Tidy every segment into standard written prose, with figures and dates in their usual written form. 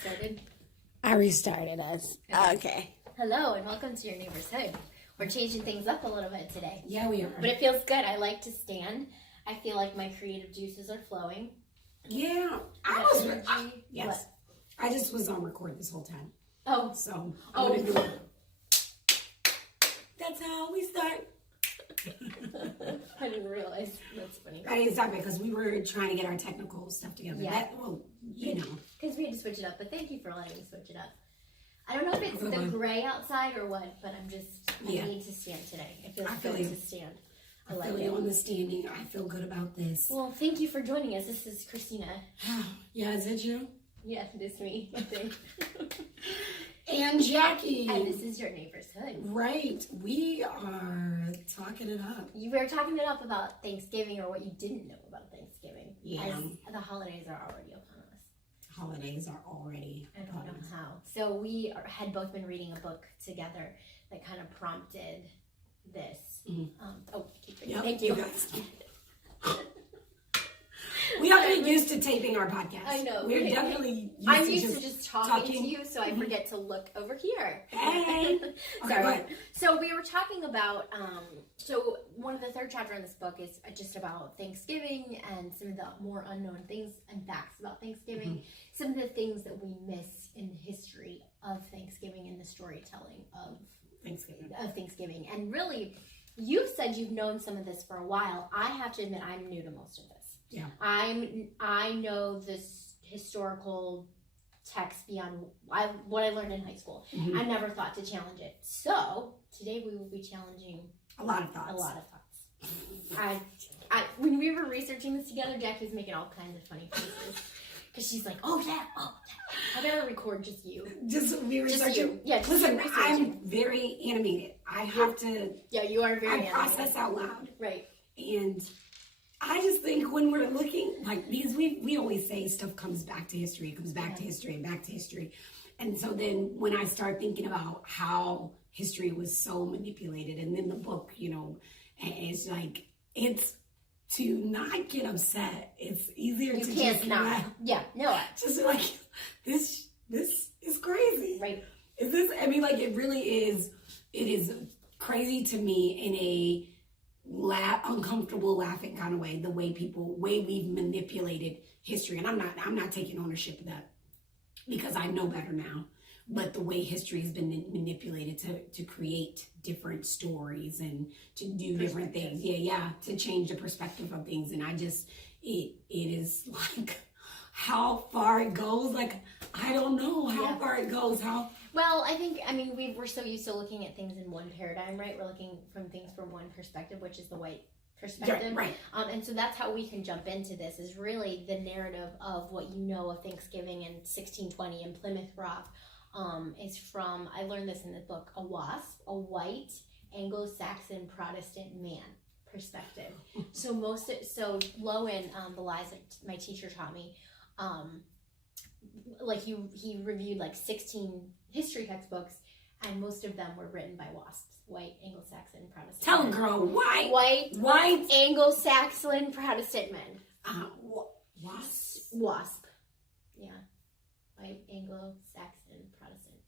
started? I restarted us. Okay. Hello and welcome to your neighbor's hood. We're changing things up a little bit today. Yeah, we are. But it feels good. I like to stand. I feel like my creative juices are flowing. Yeah. Yes. What? I just was on record this whole time. Oh. So I'm gonna do it. That's how we start. I didn't realize. That's funny. I didn't stop it because we were trying to get our technical stuff together. Yeah. Because we had to switch it up, but thank you for letting me switch it up. I don't know if it's the gray outside or what, but I need to stand today. It feels good to stand. I like it. On the standing. I feel good about this. Well, thank you for joining us. This is Christina. Yeah, is it you? Yeah, it is me, I think. And Jackie. And this is your neighbor's hood. Right. We are talking it up. You were talking it up about Thanksgiving or what you didn't know about Thanksgiving. Yeah. As the holidays are already upon us. Holidays are already I don't know how. So we had both been reading a book together that kind of prompted this. Mm-hmm. Keep reading. Thank you. We have to get used to taping our podcast. I know. We're definitely I'm used to just talking to you, so I forget to look over here. Hey. Sorry. Okay, so we were talking about, so one of the third chapter in this book is just about Thanksgiving and some of the more unknown things and facts about Thanksgiving. Mm-hmm. Some of the things that we miss in the history of Thanksgiving and the storytelling of Thanksgiving. And really, you've said you've known some of this for a while. I have to admit, I'm new to most of this. Yeah, I know this historical text beyond what I learned in high school. Mm-hmm. I never thought to challenge it. So today we will be challenging a lot of thoughts. When we were researching this together, Jackie was making all kinds of funny faces because she's like, "Oh yeah, I better record just you." Just me researching. Just you. Yeah. Just listen, I'm very animated. I have to. Yeah, you are very. I process out loud. Right. And I just think when we're looking, because we always say stuff comes back to history, to history, and back to history. And so then when I start thinking about how history was so manipulated, and then the book, it's like, it's to not get upset. It's easier to just not. Yeah, no. Just like, this is crazy. Right. It really is, it is crazy to me in a uncomfortable laughing kind of way, the way we've manipulated history. And I'm not taking ownership of that because I know better now, but the way history has been manipulated to create different stories and to do different things. To change the perspective of things. And it is like how far it goes. Like, I don't know how far it goes. Well, we're so used to looking at things in one paradigm, right? We're looking from things from one perspective, which is the white perspective. Right. And so that's how we can jump into this, is really the narrative of what you know of Thanksgiving in 1620 in Plymouth Rock is from, I learned this in the book, a white Anglo-Saxon Protestant man perspective. So Lowen, the lies that my teacher taught me, he reviewed 16 history textbooks, and most of them were written by WASPs, white Anglo-Saxon Protestant Tell men. girl, white Anglo-Saxon Protestant men. WASP. Yeah. White Anglo-Saxon Protestant.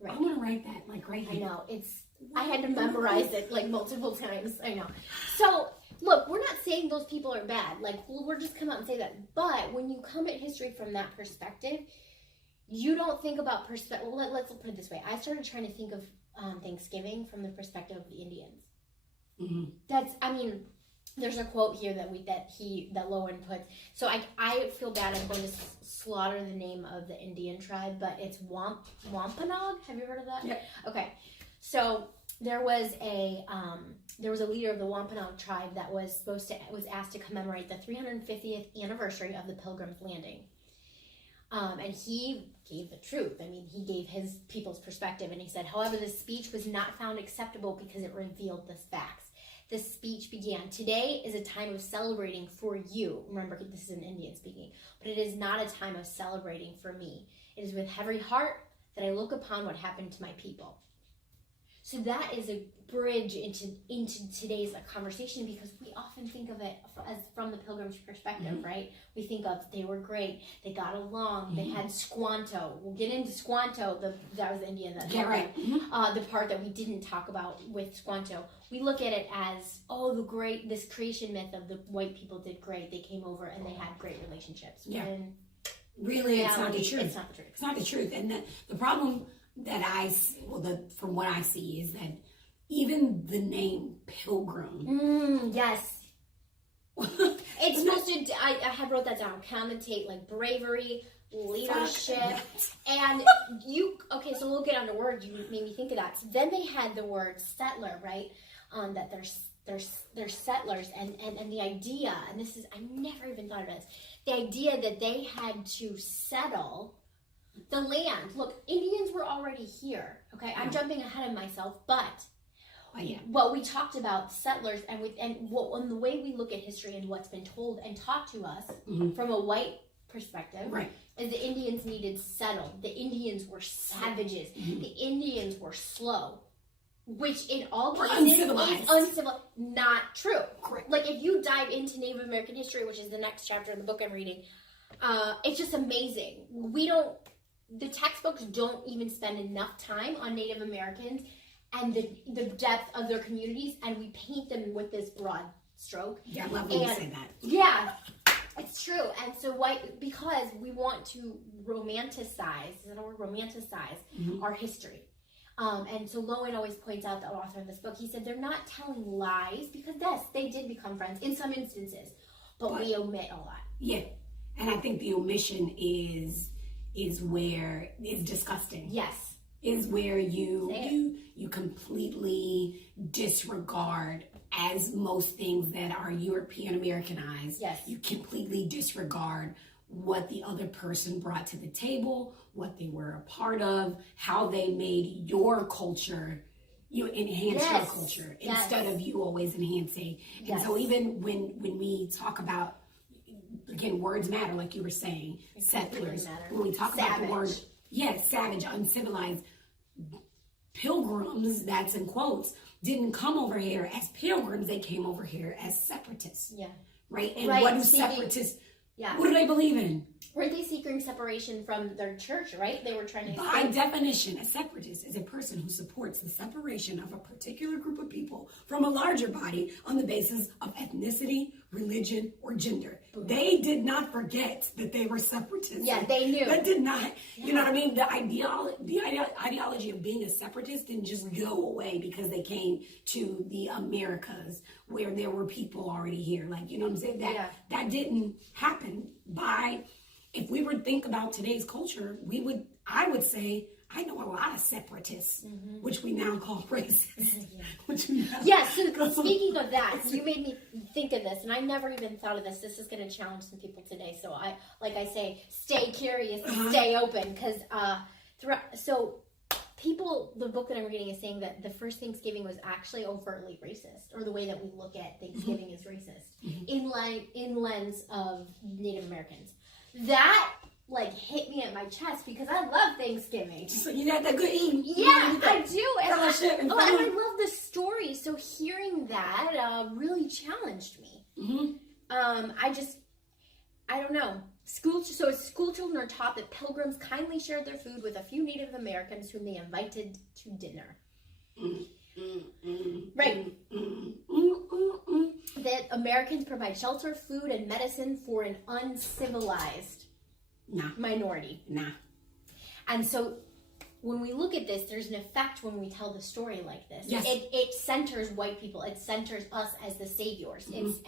Right. I'm gonna write that right here. I know. I had to memorize it multiple times. I know. So look, we're not saying those people are bad. We're just come out and say that. But when you come at history from that perspective, you don't think about perspective. Well, let's put it this way. I started trying to think of Thanksgiving from the perspective of the Indians. Mm-hmm. There's a quote here that Lowen puts. So I feel bad. I'm going to slaughter the name of the Indian tribe, but it's Wampanoag. Have you heard of that? Yeah. Okay. So there was a leader of the Wampanoag tribe that was asked to commemorate the 350th anniversary of the Pilgrims' Landing. And he gave the truth. He gave his people's perspective, and he said, however, this speech was not found acceptable because it revealed the facts. This speech began, "Today is a time of celebrating for you." Remember, this is an Indian speaking. "But it is not a time of celebrating for me. It is with heavy heart that I look upon what happened to my people." So that is a bridge into today's conversation, because we often think of it as from the Pilgrim's perspective, right? We think of they were great, they got along, they had Squanto. We'll get into Squanto. That was India. The part that we didn't talk about with Squanto. We look at it as this creation myth of the white people did great. They came over and they had great relationships. Yeah. When really, it's not the truth. It's not the truth. It's not the truth. And the problem that from what I see is that even the name Pilgrim. Yes. It's supposed to, I had wrote that down, connotate like bravery, leadership, and so we'll get on to words. You made me think of that. So then they had the word settler, right? That they're settlers, and the idea, and this is, I never even thought of this, the idea that they had to settle the land. Look, Indians were already here, okay? I'm jumping ahead of myself, but well, we talked about settlers, and the way we look at history and what's been told and taught to us from a white perspective, right, is the Indians needed settled. The Indians were savages. The Indians were slow, which in all cases is uncivilized. Not true. Correct. Like, if you dive into Native American history, which is the next chapter in the book I'm reading, it's just amazing. The textbooks don't even spend enough time on Native Americans and the depth of their communities, and we paint them with this broad stroke. Yeah, I love when you say that. Yeah, it's true. And so because we want to romanticize our history. And so Lowen always points out, the author of this book, he said they're not telling lies, because yes, they did become friends in some instances, but we omit a lot. Yeah, and I think the omission is where it's disgusting. Yes. Is where you completely disregard, as most things that are European Americanized. Yes. You completely disregard what the other person brought to the table, what they were a part of, how they made your culture, you enhance your culture instead of you always enhancing. And so even when we talk about, again, words matter, like you were saying, settlers. When we talk about the word, savage, uncivilized, pilgrims, that's in quotes, didn't come over here as pilgrims. They came over here as separatists. Yeah. Right? And what do separatists, what do they believe in? Weren't they seeking separation from their church, right? They were trying to... By definition, a separatist is a person who supports the separation of a particular group of people from a larger body on the basis of ethnicity, religion, or gender. They did not forget that they were separatists. Yeah, they knew. That did not, you know what I mean? The ideology of being a separatist didn't just go away because they came to the Americas where there were people already here. Like, you know what I'm saying? That didn't happen by... If we were to think about today's culture, I would say, I know a lot of separatists, which we now call racists. So speaking of that, you made me think of this, and I never even thought of this. This is going to challenge some people today. So I say, stay curious and stay open, because the book that I'm reading is saying that the first Thanksgiving was actually overtly racist, or the way that we look at Thanksgiving is racist, in lens of Native Americans. That hit me at my chest, because I love Thanksgiving. So you got that good eating. Yeah, I do. And I love the story. So hearing that really challenged me. I don't know. School children are taught that pilgrims kindly shared their food with a few Native Americans whom they invited to dinner. Right. That Americans provide shelter, food, and medicine for an uncivilized minority. And so when we look at this, there's an effect when we tell the story like this. Yes. It centers white people. It centers us as the saviors. It's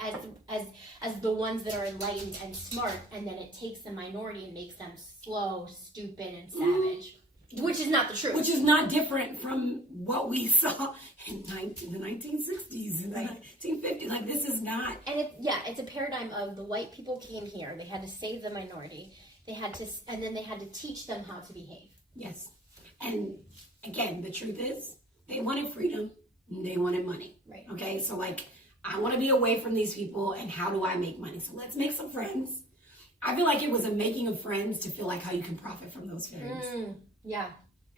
as the ones that are enlightened and smart, and then it takes the minority and makes them slow, stupid, and savage. Which is not the truth. Which is not different from what we saw in the 1960s and the 1950s. Like, this is not... And it's a paradigm of the white people came here. They had to save the minority. And then they had to teach them how to behave. Yes. And again, the truth is, they wanted freedom. And they wanted money. Right. Okay? So, I want to be away from these people, and how do I make money? So let's make some friends. I feel like it was a making of friends to feel like how you can profit from those friends. Yeah.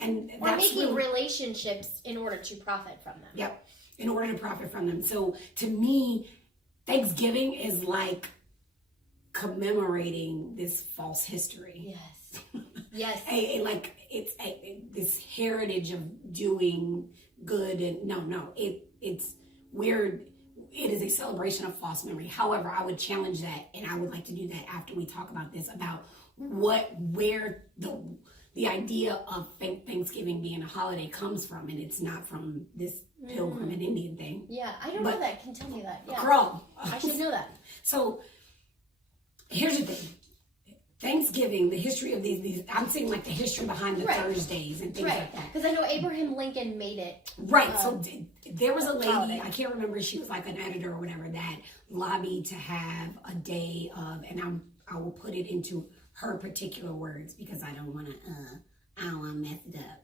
And or that's making relationships in order to profit from them. Yep, in order to profit from them. So to me, Thanksgiving is like commemorating this false history. Yes. Yes. It's this heritage of doing good, and it's weird. It is a celebration of false memory. However, I would challenge that, and I would like to do that after we talk about this, about where the idea of Thanksgiving being a holiday comes from, and it's not from this Pilgrim and Indian thing. Yeah, I don't know that. Can you tell me that? Yeah. Girl, I should know that. So here's the thing. Thanksgiving, the history of these I'm saying like the history behind the Thursdays and things like that. Because I know Abraham Lincoln made it. Right. So there was a lady, holiday. I can't remember, she was like an editor or whatever, that lobbied to have a day of, and I will put it into her particular words because I don't want to mess it up.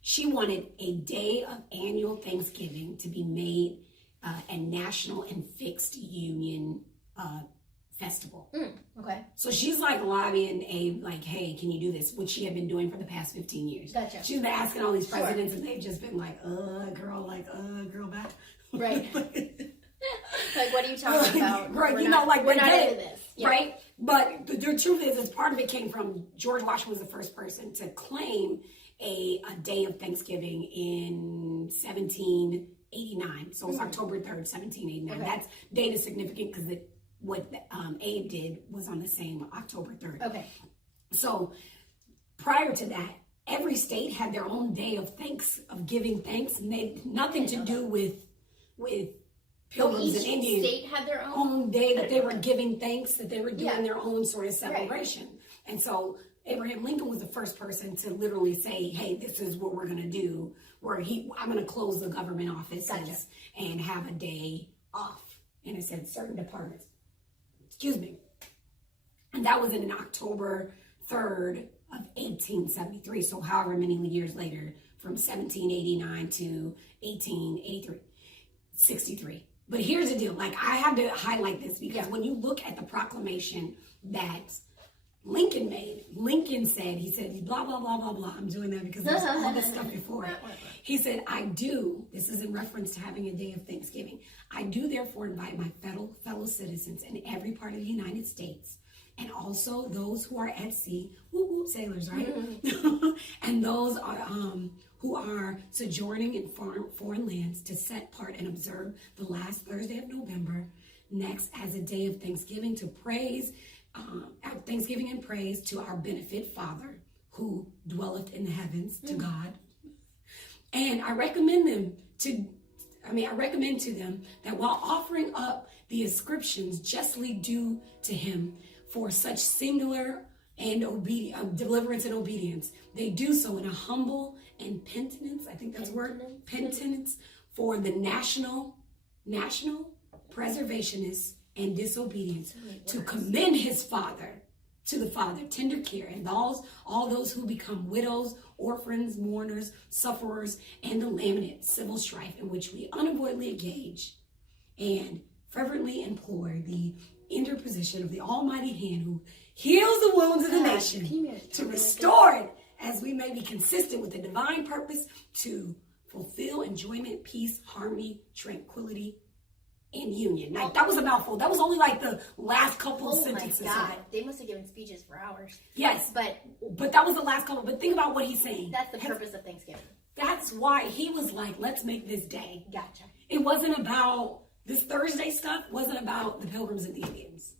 She wanted a day of annual Thanksgiving to be made a national and fixed union festival. Okay. So she's like lobbying hey, can you do this? Which she had been doing for the past 15 years. Gotcha. She's been asking all these presidents and they've just been like, girl back. Right. Like, what are you talking about? Right. We're not into this. Yeah. Right. But the truth is part of it came from George Washington was the first person to claim a day of Thanksgiving in 1789. So it's October 3rd, 1789. Okay. That's date is significant because what Abe did was on the same October 3rd. Okay. So prior to that, every state had their own day of giving thanks, and they had nothing to do with Pilgrims and Indians. Each state had their own day that they were giving thanks, that they were doing their own sort of celebration. Right. And so Abraham Lincoln was the first person to literally say, hey, this is what we're going to do, I'm going to close the government offices and have a day off. And it said certain departments. Excuse me. And that was in October 3rd of 1873. So however many years later, from 1789 to 1883, 63. But here's the deal. Like, I have to highlight this because when you look at the proclamation that Lincoln made, Lincoln said, he said, blah, blah, blah, blah, blah. I'm doing that because there's all this stuff before it. He said, this is in reference to having a day of Thanksgiving. I do therefore invite my fellow citizens in every part of the United States, and also those who are at sea, sailors, right? And those who are sojourning in foreign lands to set part and observe the last Thursday of November next as a day of Thanksgiving to praise, thanksgiving and praise to our benefit Father who dwelleth in the heavens, to God. And I recommend to them that while offering up the ascriptions justly due to him for such singular and deliverance and obedience, they do so in a humble and penitence, I think that's the word, penitence for the national preservationists and disobedience, to commend his Father, to the Father, tender care, and all those who become widows, orphans, mourners, sufferers, and the laminate civil strife in which we unavoidably engage, and fervently implore the interposition of the Almighty Hand who heals the wounds of the nation, to restore it as we may be consistent with the divine purpose to fulfill enjoyment, peace, harmony, tranquility, and union. Like, that was a mouthful. That was only like the last couple of sentences. Oh my God. They must have given speeches for hours. Yes. But that was the last couple. But think about what he's saying. That's the purpose of Thanksgiving. That's why he was like, let's make this day. Gotcha. It wasn't about this Thursday stuff, wasn't about the Pilgrims and the Indians.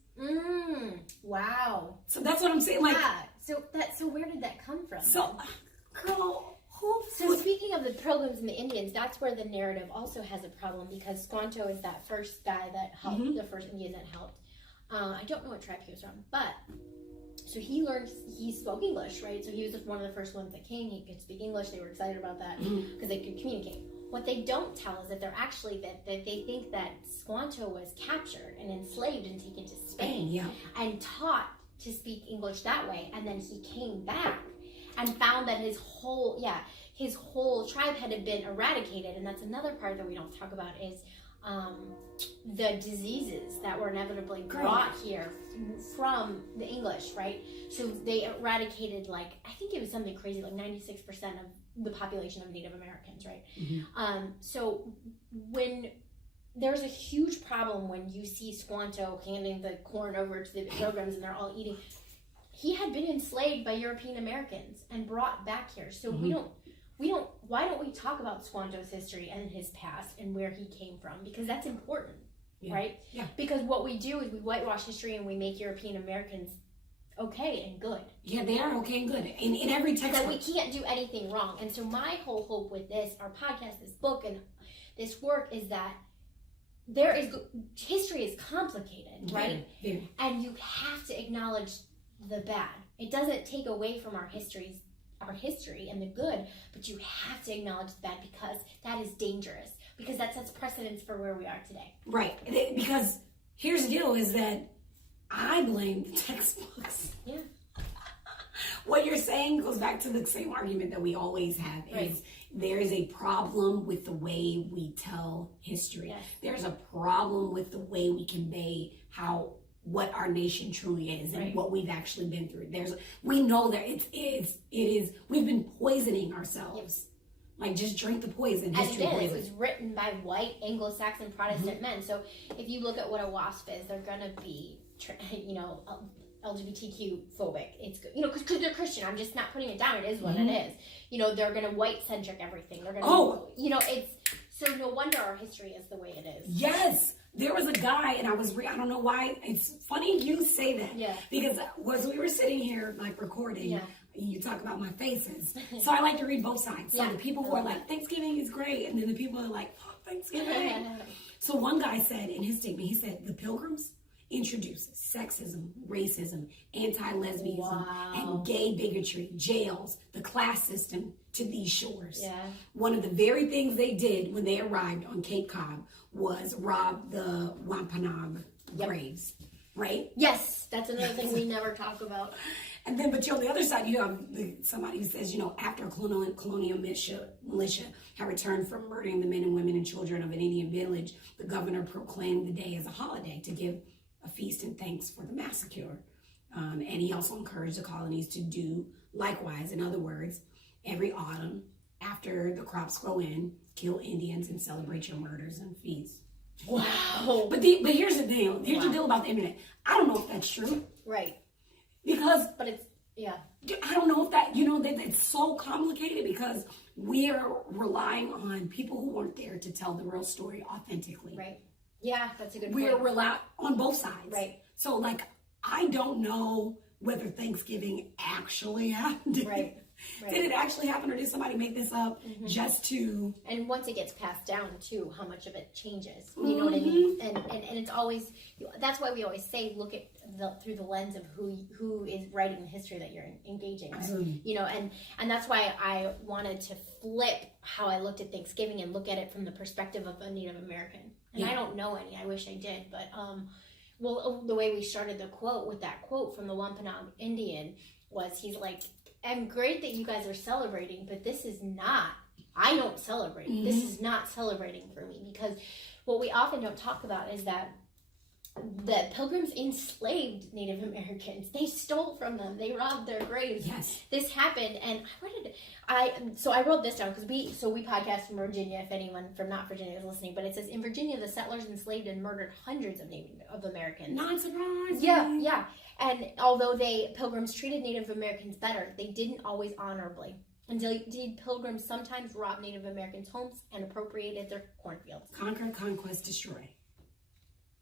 Wow. So that's what I'm saying. Like, so where did that come from? So, girl, So speaking of the Pilgrims and the Indians, that's where the narrative also has a problem, because Squanto is that first guy that helped, the first Indian that helped. I don't know what tribe he was from, but so he spoke English, right? So he was one of the first ones that came. He could speak English. They were excited about that because they could communicate. What they don't tell is that they're actually that they think that Squanto was captured and enslaved and taken to Spain and taught to speak English that way, and then he came back and found that his whole tribe had been eradicated. And that's another part that we don't talk about is the diseases that were inevitably brought here from the English, right? So they eradicated, like, I think it was something crazy, like 96% of the population of Native Americans, right? So when there's a huge problem when you see Squanto handing the corn over to the Pilgrims and they're all eating. He had been enslaved by European Americans and brought back here. So why don't we talk about Squanto's history and his past and where he came from? Because that's important, right? Yeah. Because what we do is we whitewash history and we make European Americans okay and good. Yeah, they are okay and good in every textbook. So we can't do anything wrong. And so my whole hope with this, our podcast, this book, and this work is that history is complicated, right? Yeah. And you have to acknowledge the bad. It doesn't take away from our history and the good, but you have to acknowledge the bad because that is dangerous. Because that sets precedence for where we are today. Right. Because here's the deal is that I blame the textbooks. Yeah. What you're saying goes back to the same argument that we always have is there is a problem with the way we tell history. Yes. There's a problem with the way we convey what our nation truly is and what we've actually been through. We know that it is we've been poisoning ourselves. Yes. Like, just drink the poison. As you did, it was written by white Anglo-Saxon Protestant men. So if you look at what a WASP is, they're gonna be, LGBTQ phobic. It's good, because they're Christian. I'm just not putting it down. It is what it is. They're gonna white-centric everything. They're gonna, it's so no wonder our history is the way it is. Yes. There was a guy, and I don't know why, it's funny you say that. Yeah. Because as we were sitting here, like, recording, you talk about my faces. So I like to read both sides. So the people who are like, Thanksgiving is great, and then the people are like, fuck Thanksgiving. So one guy said in his statement, he said, the Pilgrims introduced sexism, racism, anti-lesbianism, and gay bigotry, jails, the class system to these shores. Yeah. One of the very things they did when they arrived on Cape Cod was rob the Wampanoag graves, right? Yes, that's another thing we never talk about. And then, but on the other side, you have somebody who says, after colonial militia had returned from murdering the men and women and children of an Indian village, the governor proclaimed the day as a holiday to give a feast and thanks for the massacre. And he also encouraged the colonies to do likewise. In other words, every autumn, after the crops grow in, kill Indians and celebrate your murders and feasts. Wow. But here's the deal. Here's the deal about the internet. I don't know if that's true. Right. But it's, I don't know if that, that it's so complicated because we are relying on people who weren't there to tell the real story authentically. Right. Yeah, that's a good point. We're relying on both sides. Right. So, I don't know whether Thanksgiving actually happened. Right. Did it actually happen, or did somebody make this up just to... And once it gets passed down, too, how much of it changes. You know what I mean? And it's always... That's why we always say, look at through the lens of who is writing the history that you're engaging with. Absolutely. And that's why I wanted to flip how I looked at Thanksgiving and look at it from the perspective of a Native American. And I don't know any. I wish I did. But, the way we started the quote with that quote from the Wampanoag Indian was, he's like... I'm great that you guys are celebrating, but this is not, I don't celebrate. This is not celebrating for me, because what we often don't talk about is that the Pilgrims enslaved Native Americans. They stole from them. They robbed their graves. Yes. This happened, and I wrote this down because we podcast from Virginia, if anyone from not Virginia is listening, but it says, in Virginia, the settlers enslaved and murdered hundreds of Americans. Not surprised. Yeah. And although Pilgrims treated Native Americans better, they didn't always honorably. Indeed, Pilgrims sometimes robbed Native Americans' homes and appropriated their cornfields. Conquer, conquest, destroy.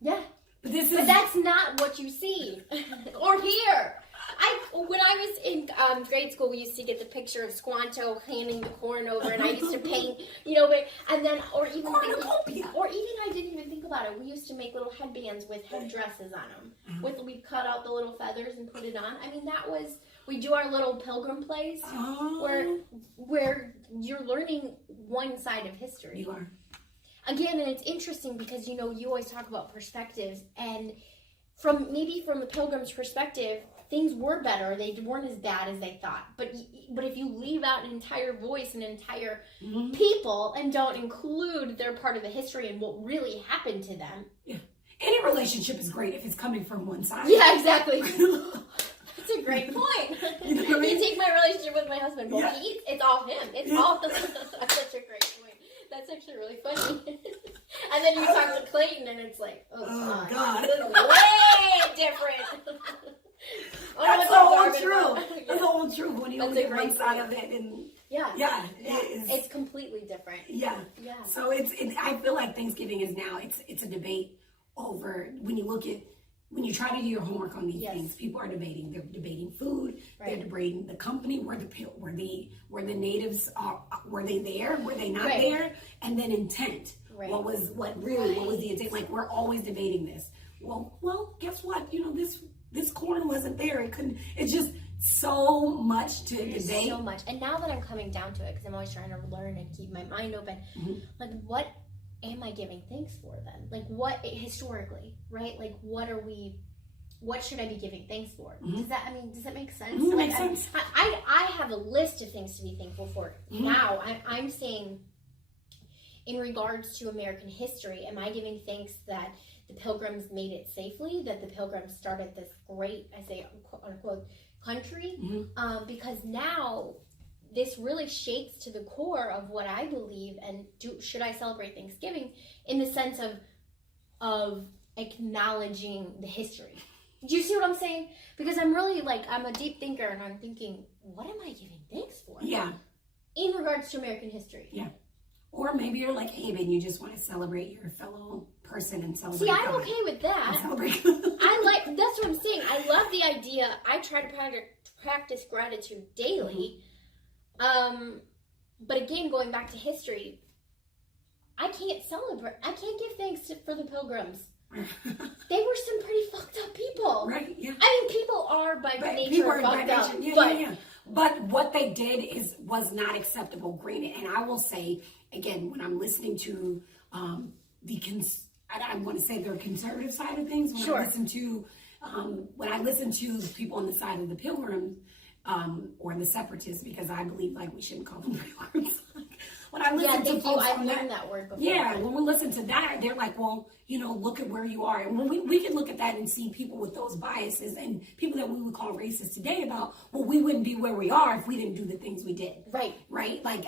Yeah. But that's not what you see or hear. When I was in grade school, we used to get the picture of Squanto handing the corn over, and I used to paint, and then, or even I didn't even think about it. We used to make little headbands with headdresses on them. We'd cut out the little feathers and put it on. I mean, we do our little pilgrim plays where you're learning one side of history. You are. Again, and it's interesting because, you always talk about perspectives, and from the Pilgrim's perspective, things were better. They weren't as bad as they thought. But if you leave out an entire voice, an entire people, and don't include their part of the history and what really happened to them. Yeah. Any relationship is great if it's coming from one side. Yeah, exactly. That's a great point. You know what I mean? You take my relationship with my husband. Well, Yeah. it's all him. It's all that's such a great point. That's actually really funny. And then you talk to Clayton, and it's like, oh God. This is way different. That's all true. That's all true when you That's look a at one great side point. of it, and yeah, it is. it's completely different. Yeah. Yeah. So I feel like Thanksgiving is now it's a debate over when you try to do your homework on these things. People are debating. They're debating food. Right. They're debating the company. Were the natives were they there? Were they not there? And then intent. Right. What was the intent? Like, we're always debating this. Well, guess what? You know, this corn wasn't there. It couldn't. It's just so much to debate. So much. And now that I'm coming down to it, because I'm always trying to learn and keep my mind open, like, what am I giving thanks for then? Like, what historically, right? Like, what should I be giving thanks for? Does that make sense? It makes sense. I have a list of things to be thankful for. Now, I'm saying, in regards to American history, am I giving thanks that the Pilgrims made it safely, that the Pilgrims started this great, I say, quote unquote, country? Because now this really shakes to the core of what I believe, and should I celebrate Thanksgiving in the sense of acknowledging the history? Do you see what I'm saying? Because I'm really I'm a deep thinker, and I'm thinking, what am I giving thanks for? Yeah. In regards to American history. Yeah. Or maybe you're like Abe and you just want to celebrate your fellow person and celebrate. See, I'm okay with that. Celebrate. That's what I'm saying. I love the idea. I try to practice gratitude daily. But again, going back to history, I can't give thanks for the Pilgrims. They were some pretty fucked up people. Right, yeah. I mean, people are by nature fucked up. Yeah. But what they did was not acceptable, granted. And I will say, again, when I'm listening to I want to say their conservative side of things, when I listen to people on the side of the Pilgrims, or the separatists, because I believe we shouldn't call them Pilgrims. When I listen to folks I've learned that word before. Yeah, when we listen to that, they're like, well, look at where you are. And when we can look at that and see people with those biases and people that we would call racist today about, well, we wouldn't be where we are if we didn't do the things we did. Right. Right? Like,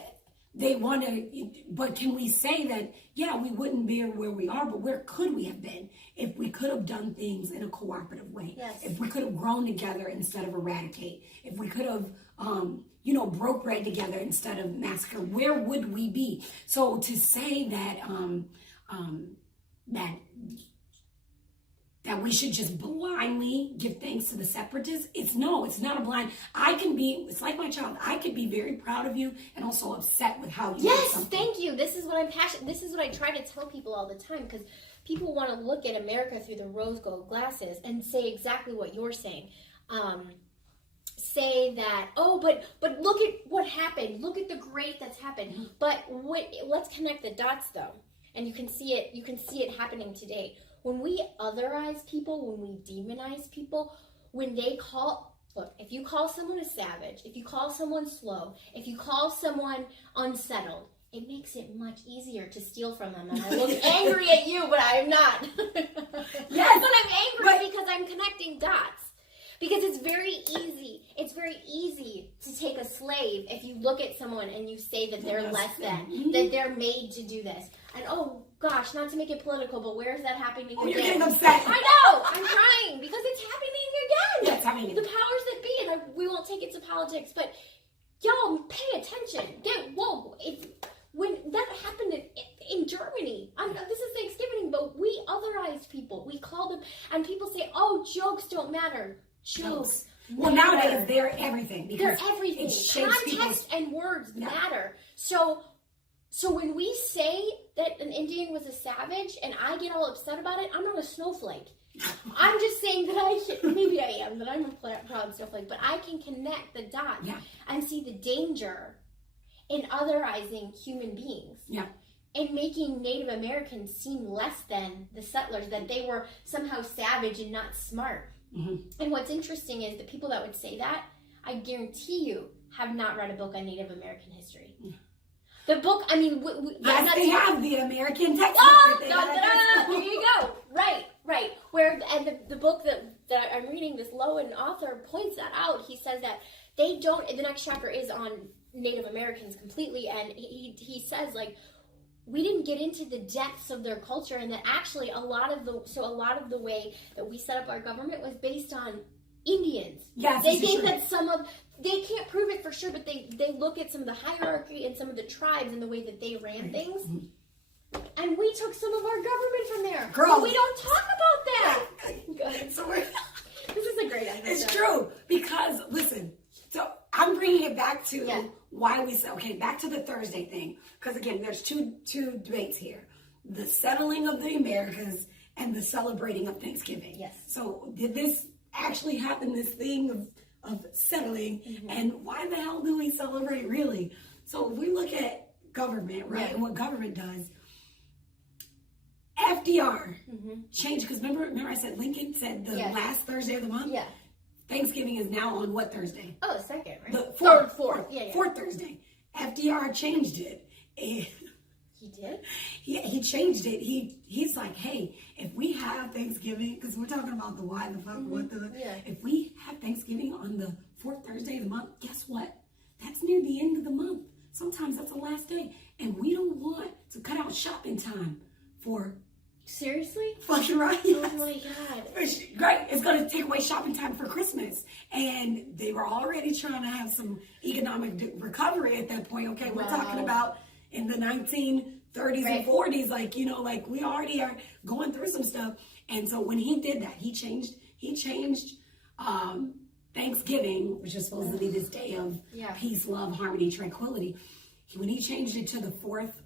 they want to, but can we say that, yeah, we wouldn't be where we are, but where could we have been if we could have done things in a cooperative way? Yes. If we could have grown together instead of eradicate, if we could have, broke bread together instead of massacre, where would we be? So to say that, that we should just blindly give thanks to the separatists, it's not a blind. It's like my child. I could be very proud of you and also upset with how you did something. Thank you. This is what I'm passionate. This is what I try to tell people all the time, because people want to look at America through the rose gold glasses and say exactly what you're saying. Say that, but look at what happened. Look at the great that's happened. But let's connect the dots though. And you can see it happening today. When we otherize people, when we demonize people, if you call someone a savage, if you call someone slow, if you call someone unsettled, it makes it much easier to steal from them. And I look angry at you, but I am not. Yes, but I'm angry because I'm connecting dots. Because it's very easy to take a slave if you look at someone and you say that they're less than, that they're made to do this. And oh gosh, not to make it political, but where is that happening again? You're getting upset. I know, I'm crying because it's happening again. Yeah, it's happening. The powers that be, and we won't take it to politics, but y'all pay attention. Get woke. When that happened in Germany, this is Thanksgiving, but we otherized people. We called them, and people say, oh, jokes don't matter. Jokes. Well, nowadays they're everything. They're everything. Context and words matter. So when we say that an Indian was a savage and I get all upset about it, I'm not a snowflake. I'm just saying that maybe I am, that I'm a proud snowflake, but I can connect the dots and see the danger in otherizing human beings. Yeah. And making Native Americans seem less than the settlers, that they were somehow savage and not smart. And what's interesting is the people that would say that, I guarantee you, have not read a book on Native American history. The book, I mean, yes, they have the American textbook. Oh, there you go. Right. Where and the book that I'm reading, this Lowen author points that out. He says that they don't. The next chapter is on Native Americans completely, and he says like we didn't get into the depths of their culture, and that actually a lot of the way that we set up our government was based on Indians. Yes, they think that they can't prove it for sure, but they look at some of the hierarchy and some of the tribes and the way that they ran things. And we took some of our government from there. Girl. But we don't talk about that. Good. So This is a great episode. it's true because listen. So I'm bringing it back to why we said back to the Thursday thing because again, there's two debates here: the settling of the Americas and the celebrating of Thanksgiving. Yes. So did this actually happen? This thing of settling, and why the hell do we celebrate really? So if we look at government, right, and what government does. FDR changed because remember I said Lincoln said the last Thursday of the month. Yeah. Thanksgiving is now on what Thursday? Oh, second, right? The fourth. Yeah. Fourth Thursday. FDR changed it. And He did? he changed it. He's like, hey, if we have Thanksgiving, because we're talking about the why the fuck, what the, if we have Thanksgiving on the fourth Thursday of the month, guess what? That's near the end of the month. Sometimes that's the last day. And we don't want to cut out shopping time for... Seriously? Fucking right. Yes. Oh my God. Great. It's going to take away shopping time for Christmas. And they were already trying to have some economic recovery at that point. Okay, we're talking about in the 1930s and 40s, like, you know, like we already are going through some stuff. And so when he did that, he changed Thanksgiving, which is supposed to be this day of peace, love, harmony, tranquility. When he changed it to the fourth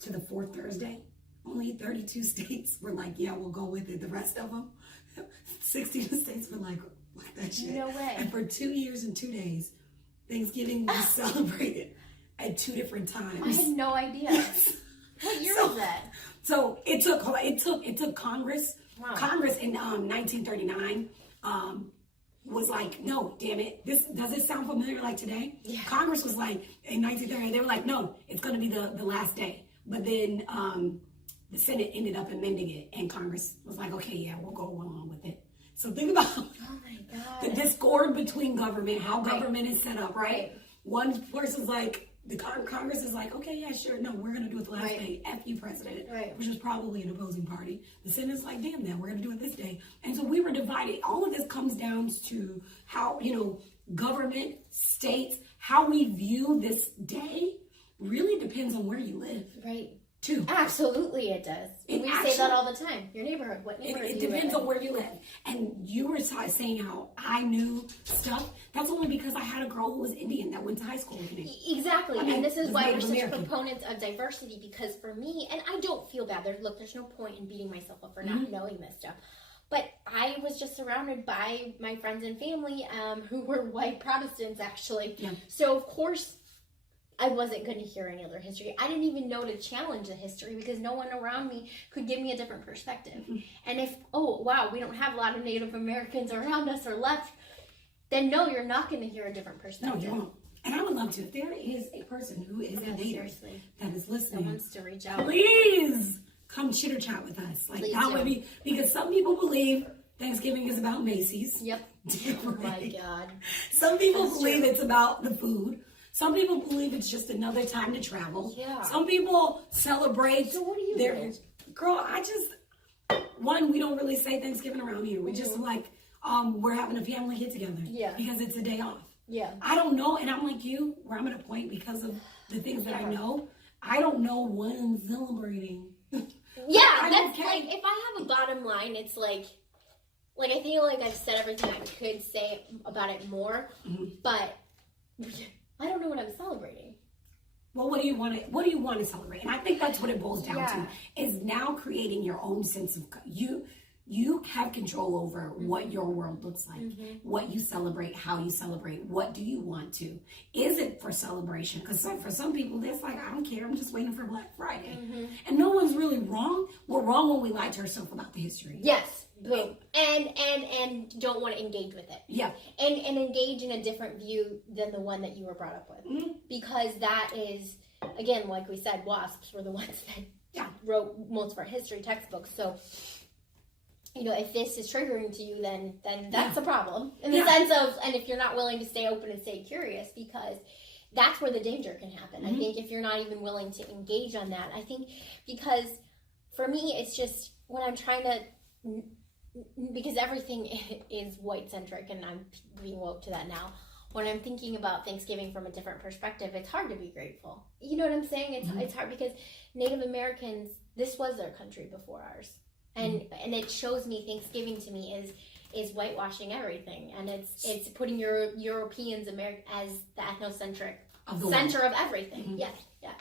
Thursday, only 32 states were like, yeah, we'll go with it. The rest of them, 16 states were like that shit. No way. And for 2 years and 2 days, Thanksgiving was celebrated at 2 different times. I had no idea. What year was that? So it took Congress. Wow. Congress in 1939 was like, no, damn it. Does this sound familiar like today? Yeah. Congress was like, in 1939, they were like, no, it's going to be the last day. But then the Senate ended up amending it, and Congress was like, okay, yeah, we'll go along with it. So think about the discord between government, how government is set up, right? One person's like, the Congress is like, okay, yeah, sure, no, we're going to do it the last day. F you, president, which was probably an opposing party. The Senate's like, damn, then we're going to do it this day. And so we were divided. All of this comes down to how, you know, government, states, how we view this day really depends on where you live. Right. Too. Absolutely it does. We say that all the time. Your neighborhood. What neighborhood It depends on where you live. And you were saying how I knew stuff. That's only because I had a girl who was Indian that went to high school with me. Exactly. I mean, and this is why we're such proponents of diversity, because for me, and I don't feel bad. There's no point in beating myself up for not knowing this stuff. But I was just surrounded by my friends and family who were white Protestants, actually. Yeah. So, of course, I wasn't going to hear any other history. I didn't even know to challenge the history because no one around me could give me a different perspective. And if, we don't have a lot of Native Americans around us or left, then no, you're not going to hear a different perspective. No, you won't. And I would love to. If there is a person who is a Native that is listening, that wants to reach out, please come chitter chat with us. Like that would be, because some people believe Thanksgiving is about Macy's. Yep. Oh my God. Some people believe it's about the food. Some people believe it's just another time to travel. Yeah. Some people celebrate. So what do you do? Girl, we don't really say Thanksgiving around here. We just like, we're having a family get together. Yeah. Because it's a day off. Yeah. I don't know, and I'm like you, where I'm at a point because of the things that I know. I don't know when celebrating. Yeah, that's like, if I have a bottom line, it's like I feel like I've said everything I could say about it more, but I don't know what I'm celebrating. Well, what do you want to celebrate? And I think that's what it boils down to, is now creating your own sense of you have control over what your world looks like, what you celebrate, how you celebrate, what do you want to? Is it for celebration? Because for some people, it's like, I don't care, I'm just waiting for Black Friday. And no one's really wrong. We're wrong when we lie to ourselves about the history. Yes. Boom. And don't want to engage with it. Yeah. And engage in a different view than the one that you were brought up with. Mm-hmm. Because that is, again, like we said, WASPs were the ones that wrote most of our history textbooks. So, if this is triggering to you, then that's a problem. In the sense of, and if you're not willing to stay open and stay curious, because that's where the danger can happen. I think if you're not even willing to engage on that, I think, because for me, it's just when I'm trying to, because everything is white-centric, and I'm being woke to that now. When I'm thinking about Thanksgiving from a different perspective, it's hard to be grateful. You know what I'm saying? It's hard because Native Americans, this was their country before ours. And it shows me, Thanksgiving to me is whitewashing everything. And it's putting Europeans, as the ethnocentric center of everything. Yes, yeah.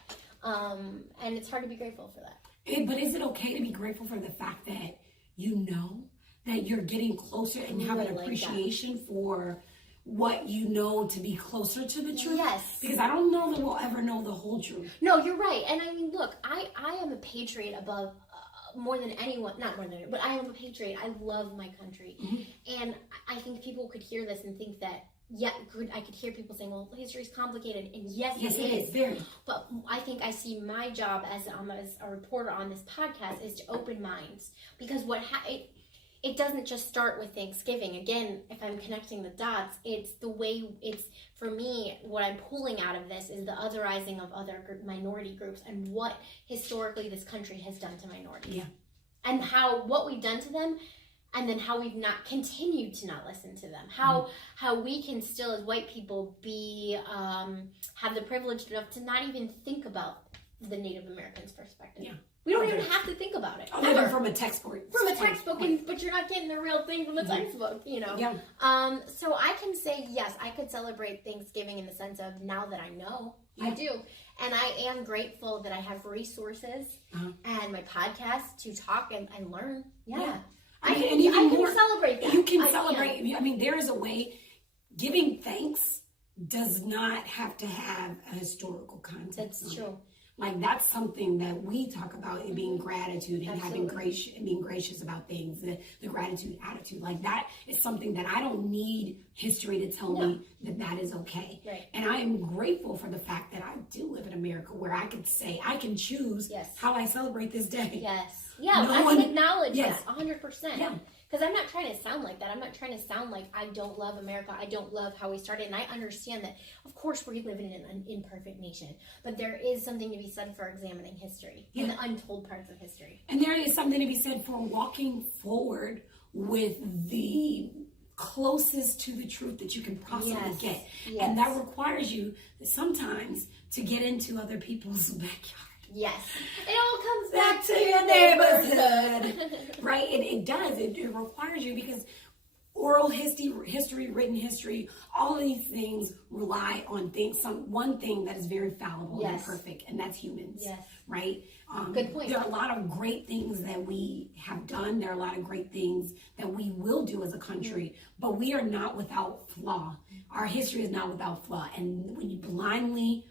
And it's hard to be grateful for that. But is it okay to be grateful for the fact that that you're getting closer and have an appreciation for what you know to be closer to the truth? Yes. Because I don't know that we'll ever know the whole truth. No, you're right. And I mean, look, I am a patriot above more than anyone, not more than anyone, but I am a patriot. I love my country. And I think people could hear this and think that, I could hear people saying, well, history is complicated. And yes, it is. Very. But I think I see my job as a reporter on this podcast is to open minds. Because it doesn't just start with Thanksgiving. Again, if I'm connecting the dots, for me, what I'm pulling out of this is the otherizing of other minority groups and what historically this country has done to minorities. Yeah. And what we've done to them, and then how we've not continued to not listen to them. How we can still, as white people, have the privilege enough to not even think about the Native Americans' perspective. Yeah. We don't even have to think about it. Other than from a textbook. From a textbook, but you're not getting the real thing from the textbook, Yeah. So I can say, yes, I could celebrate Thanksgiving in the sense of now that I know, I do. And I am grateful that I have resources and my podcast to talk and learn. Yeah. I can celebrate that. You can celebrate. I mean, there is a way. Giving thanks does not have to have a historical context. That's true. Like, that's something that we talk about in being gratitude and having gracious and being gracious about things, the gratitude attitude. Like, that is something that I don't need history to tell me that is okay. Right. And I am grateful for the fact that I do live in America, where I could say, I can choose how I celebrate this day. Yes. Yeah, I can acknowledge that 100%. Yeah. Because I'm not trying to sound like that. I'm not trying to sound like I don't love America. I don't love how we started. And I understand that, of course, we live in an imperfect nation. But there is something to be said for examining history and the untold parts of history. And there is something to be said for walking forward with the closest to the truth that you can possibly get. Yes. And that requires you sometimes to get into other people's backyard. Yes. It all comes back to your neighborhood. Right? It does. It requires you, because oral history, written history, all of these things rely on one thing that is very fallible and perfect, and that's humans. Yes. Right? Good point. There are a lot of great things that we have done. There are a lot of great things that we will do as a country, but we are not without flaw. Our history is not without flaw. And when you blindly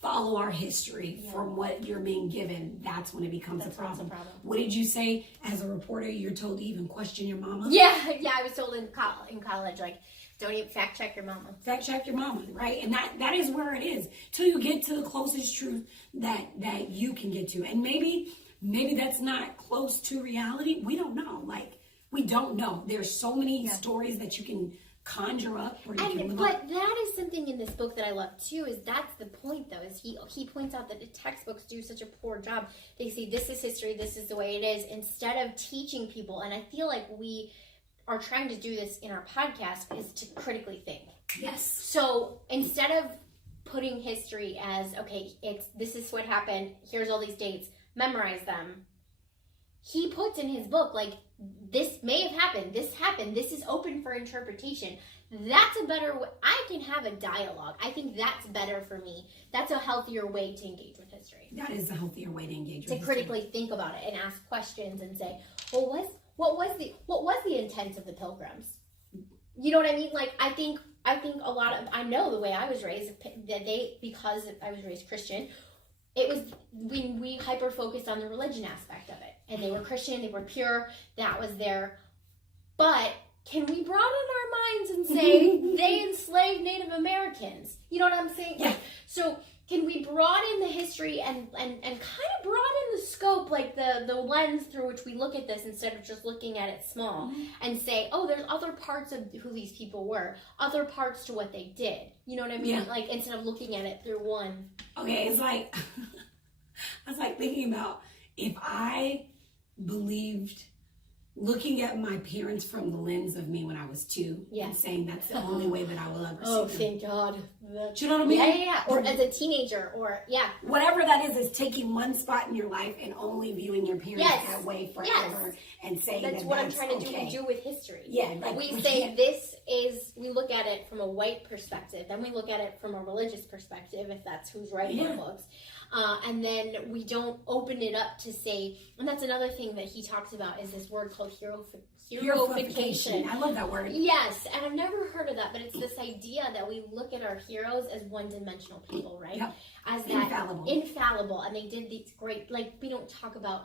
follow our history from what you're being given, that's when it becomes a problem. What did you say as a reporter? You're told to even question your mama? Yeah, I was told in college, like, don't even fact check your mama. Fact check your mama, right? And that is where it is, till you get to the closest truth that you can get to. And maybe that's not close to reality. We don't know. Like, we don't know. There's so many stories that you can conjure up, or but that is something in this book that I love too, is that's the point though, is he points out that the textbooks do such a poor job. They say this is history, this is the way it is, instead of teaching people. And I feel like we are trying to do this in our podcast, is to critically think. Yes. So instead of putting history as, okay, this is what happened, here's all these dates, memorize them, he puts in his book, like, this may have happened, this is open for interpretation. That's a better way. I can have a dialogue. I think that's better for me. That's a healthier way to engage with history. That is a healthier way to engage with history. To critically think about it and ask questions and say, well, what was the intent of the Pilgrims? You know what I mean? Like, I think I know the way I was raised, because I was raised Christian, it was, we hyper focused on the religion aspect of it. And they were Christian, they were pure, that was their But can we broaden our minds and say they enslaved Native Americans? You know what I'm saying? Yeah. So can we broaden the history and kind of broaden the scope, like the lens through which we look at this, instead of just looking at it small and say, oh, there's other parts of who these people were, other parts to what they did. You know what I mean? Yeah. Like, instead of looking at it through one. Okay, it's like, I was like thinking about if I believed, looking at my parents from the lens of me when I was 2 and saying that's the only way that I will ever see them. Thank God. Do you know what I mean? Yeah. Or as a teenager, or whatever that is taking one spot in your life and only viewing your parents that way forever and saying that's what I'm trying to do with history. Yeah, like, we say we look at it from a white perspective, then we look at it from a religious perspective, if that's who's writing the books. And then we don't open it up to say, and that's another thing that he talks about, is this word called heroification. I love that word. Yes, and I've never heard of that, but it's this idea that we look at our heroes as one-dimensional people, right? Yep. As that infallible, and they did these great, like, we don't talk about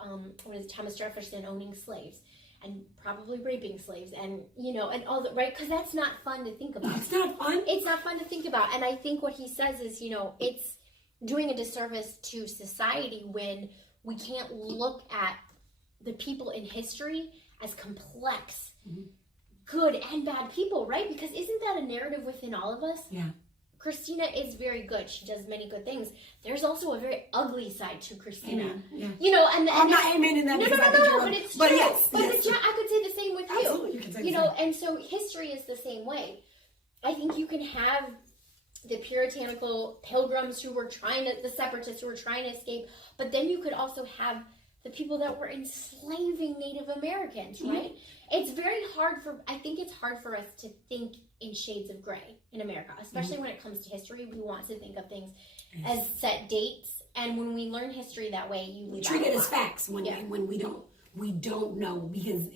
Thomas Jefferson owning slaves and probably raping slaves, and and all that, right? Because that's not fun to think about. It's not fun. It's not fun to think about, and I think what he says is, it's doing a disservice to society when we can't look at the people in history as complex, good and bad people, right? Because isn't that a narrative within all of us? Yeah. Christina is very good. She does many good things. There's also a very ugly side to Christina. Yeah. And I'm not aiming in that. No, but it's true. Yes. I could say the same with you. Absolutely, you can say the same. And so history is the same way. I think you can have the puritanical pilgrims the separatists who were trying to escape, but then you could also have the people that were enslaving Native Americans, right? It's hard for us to think in shades of gray in America, especially when it comes to history. We want to think of things as set dates, and when we learn history that way, we treat it as facts when we don't know, because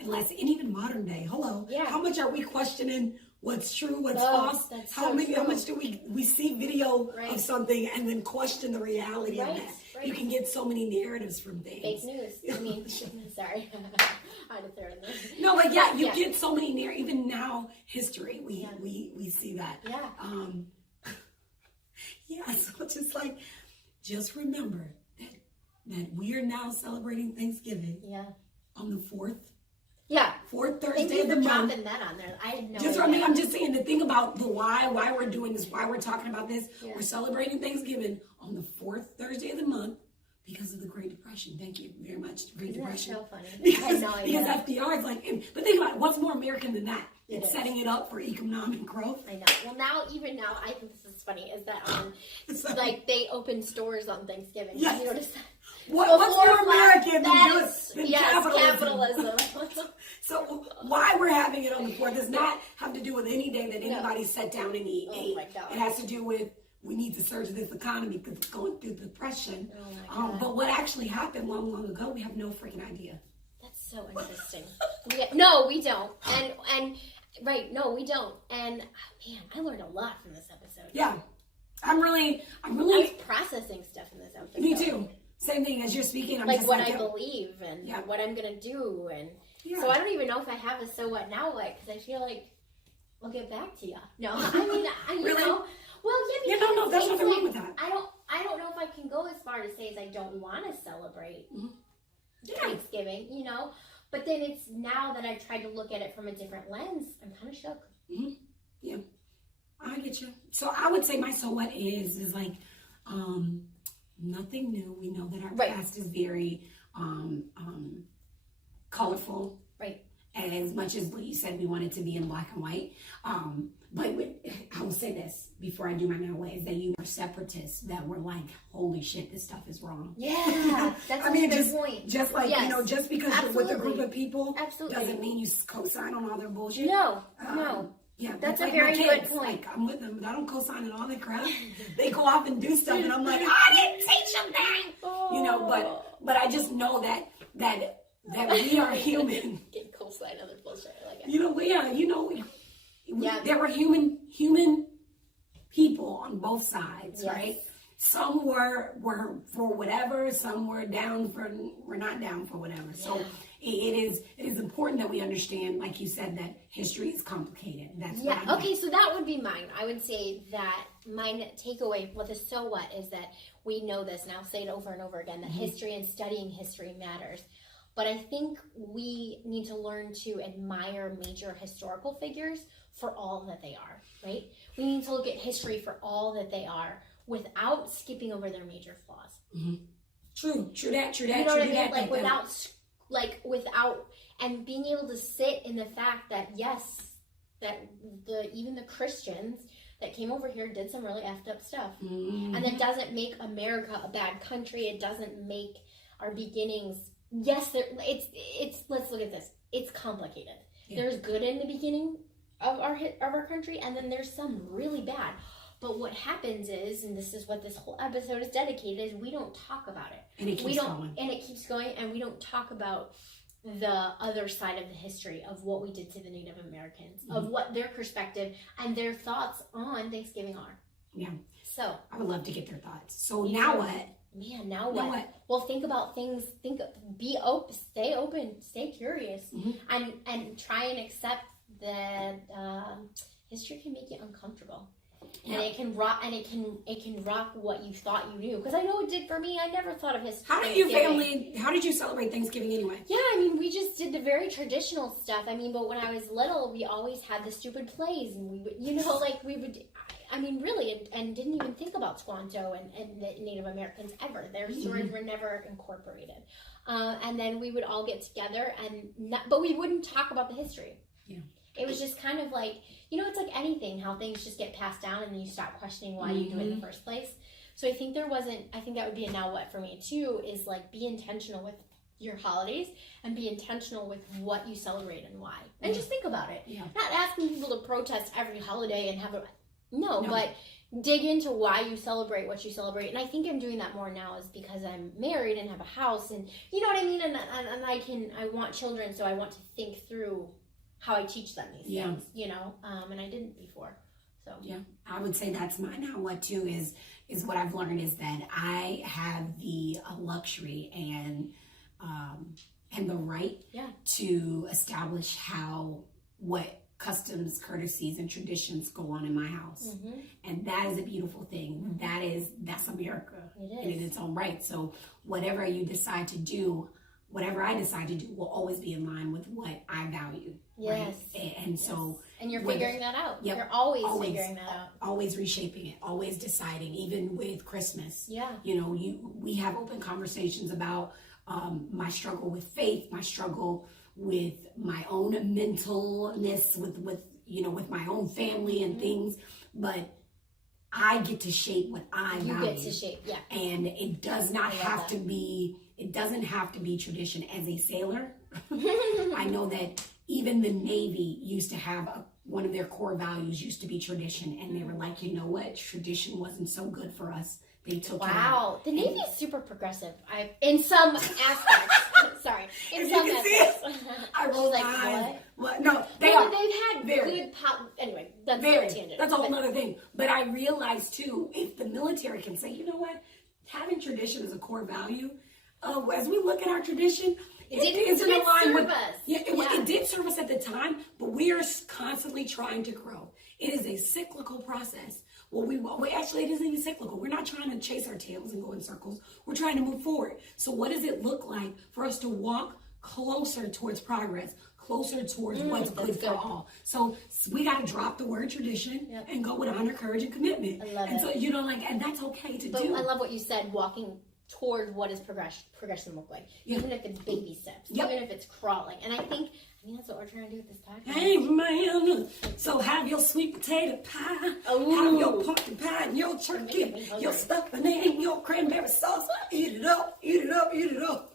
unless even modern day, how much are we questioning what's true, what's false? How much do we see video of something and then question the reality of that? Right. You can get so many narratives from things. Fake news. I mean, sorry, I had to throw it in there. No, but you get so many narratives. Even now, history, we see that. Yeah. So just remember that we are now celebrating Thanksgiving. Yeah. On the 4th. Yeah. 4th Thursday of the month. Dropping that on there. I had no idea. I'm just saying, the thing about the why we're doing this, why we're talking about this. Yeah. We're celebrating Thanksgiving on the 4th Thursday of the month because of the Great Depression. Thank you very much, Great Depression. That's so funny. Because FDR is like, but think about it, what's more American than that? It's setting it up for economic growth. I know. Well, even now, I think this is funny, is that like they open stores on Thanksgiving. Yes. You notice that? What's more American than capitalism? So why we're having it on the 4th does not have to do with any day that anybody sat down and ate. Oh my God. It has to do with, we need to surge this economy because it's going through depression. Oh my God. But what actually happened long ago, we have no freaking idea. That's so interesting. No, we don't. And right, no, we don't. And man, I learned a lot from this episode. Yeah, I was processing stuff in this episode. Me too. Same thing as you're speaking. I'm like just what I believe and what I'm gonna do, and so I don't even know if I have a so what now what, because I feel like I'll get back to you. No, I mean, really? Well, yeah, because no, there's nothing wrong with that. I don't know if I can go as far to say as I don't want to celebrate Thanksgiving, but then it's now that I've tried to look at it from a different lens, I'm kind of shook. Mm-hmm. Yeah, I get you. So I would say my so what is like, nothing new. We know that our past is very colorful. Right. And as much as what you said, we want it to be in black and white. But I will say this before I do my now way, is that you were separatists that were like, holy shit, this stuff is wrong. Yeah, that's a good point. Just like, just because you're with a group of people doesn't mean you co-sign on all their bullshit. No. Yeah, that's a like very good point. Like, I'm with them, but I don't co-sign on all their crap. They go off and do stuff, and I'm like, I didn't teach them that. But I just know that we are human. Get co-sign other bullshit. Like There were human people on both sides, right? some were for whatever, some were not down for whatever. So it is important that we understand, like you said, that history is complicated. That's okay. So that would be mine. I would say that my takeaway with the so what is that we know this, and I'll say it over and over again, that history and studying history matters. But I think we need to learn to admire major historical figures for all that they are, right? We need to look at history for all that they are without skipping over their major flaws. Mm-hmm. True that. You know what I mean? Like without, and being able to sit in the fact that yes, that even the Christians that came over here did some really effed up stuff. Mm-hmm. And that doesn't make America a bad country. It doesn't make our beginnings. Yes, it's. Let's look at this. It's complicated. Yeah. There's good in the beginning of our country, and then there's some really bad. But what happens is, and this is what this whole episode is dedicated, is we don't talk about it. And it keeps going. And it keeps going, and we don't talk about the other side of the history of what we did to the Native Americans, of what their perspective and their thoughts on Thanksgiving are. Yeah. So I would love to get their thoughts. So now what? Man, now what? Well, think about things. Be open, stay open, stay curious, and try and accept that history can make you uncomfortable, and it can rock, and it can rock what you thought you knew. Because I know it did for me. I never thought of history. How did you celebrate Thanksgiving anyway? Yeah, I mean, we just did the very traditional stuff. I mean, but when I was little, we always had the stupid plays, and we would, I mean, really, and didn't even think about Squanto and the Native Americans ever. Their stories were never incorporated. And then we would all get together, but we wouldn't talk about the history. Yeah. It was just kind of like, it's like anything, how things just get passed down and then you stop questioning why you do it in the first place. So I think that would be a now what for me too, is like be intentional with your holidays and be intentional with what you celebrate and why. And just think about it. Yeah. Not asking people to protest every holiday and no, but dig into why you celebrate what you celebrate. And I think I'm doing that more now is because I'm married and have a house, and you know what I mean? And I want children, so I want to think through how I teach them these things, and I didn't before. So yeah, I would say that's my now what too is what I've learned is that I have the luxury and the right to establish what customs, courtesies, and traditions go on in my house. And that is a beautiful thing. That's America in its own right. So whatever I decide to do will always be in line with what I value. Yes. Right? And so... And you're figuring that out. Yep, you're always figuring that out. Always reshaping it, always deciding, even with Christmas. Yeah. We have open conversations about my struggle with faith, my struggle with my own mentalness, with my own family and things, but I get to shape what I value. You get to shape, yeah. And it does not have to be, it doesn't have to be tradition. As a sailor, I know that even the Navy used to have one of their core values used to be tradition, and they were like, you know what, tradition wasn't so good for us. They took it out. The Navy is super progressive. In some aspects. Sorry. In some aspects. I rolled what? No, they've had good anyway, that's a tangent. That's a whole other thing. But I realized too, if the military can say, you know what, having tradition is a core value, as we look at our tradition, it did serve us at the time, but we are constantly trying to grow. It is a cyclical process. Well, actually, it isn't even cyclical. We're not trying to chase our tails and go in circles. We're trying to move forward. So what does it look like for us to walk closer towards progress, closer towards what's good for all? So we got to drop the word tradition and go with honor, courage, and commitment. I love it. So, and that's okay to do. I love what you said, walking toward what does progression look like, even if it's baby steps, even if it's crawling. And I think that's what we're trying to do with this podcast. Hey man, so have your sweet potato pie, have your pumpkin pie and your turkey, your stuffing and your cranberry sauce. Eat it up, eat it up, eat it up.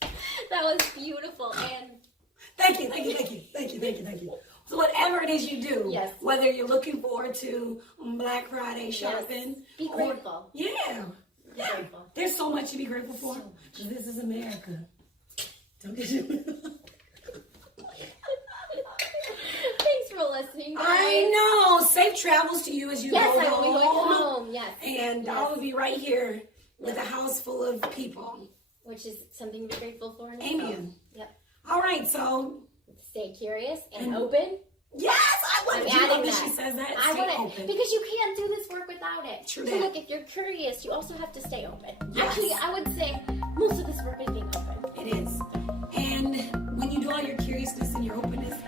That was beautiful. And thank you. So whatever it is you do, whether you're looking forward to Black Friday shopping, be grateful. There's so much to be grateful for. So this is America. Don't get you. Thanks for listening, guys. I know. Safe travels to you as you go home. Yes, I will be going home. Yes. Yes. And Yes. I will be right here with a house full of people. Which is something to be grateful for. In itself. Amen. Yep. All right, so Stay curious and open. yes, I love I'm it. You love adding that that. she says that. I Stay want open. it because you can't do this work without it. True so that. look, if you're curious, you also have to stay open. Yes. Actually, I would say most of this work is being open. It is. And when you do all your curiousness and your openness,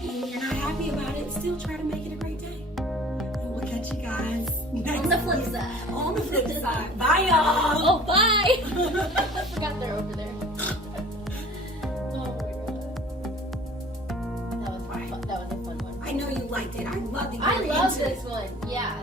and you're not happy about it, still try to make it a great day. And we'll catch you guys next On the flip week. side. On the flip side. Bye, y'all. Oh, bye. I forgot they're over there. Oh my god. That was a fun one. I know you liked it. I love that you I were love into it. this one. Yeah.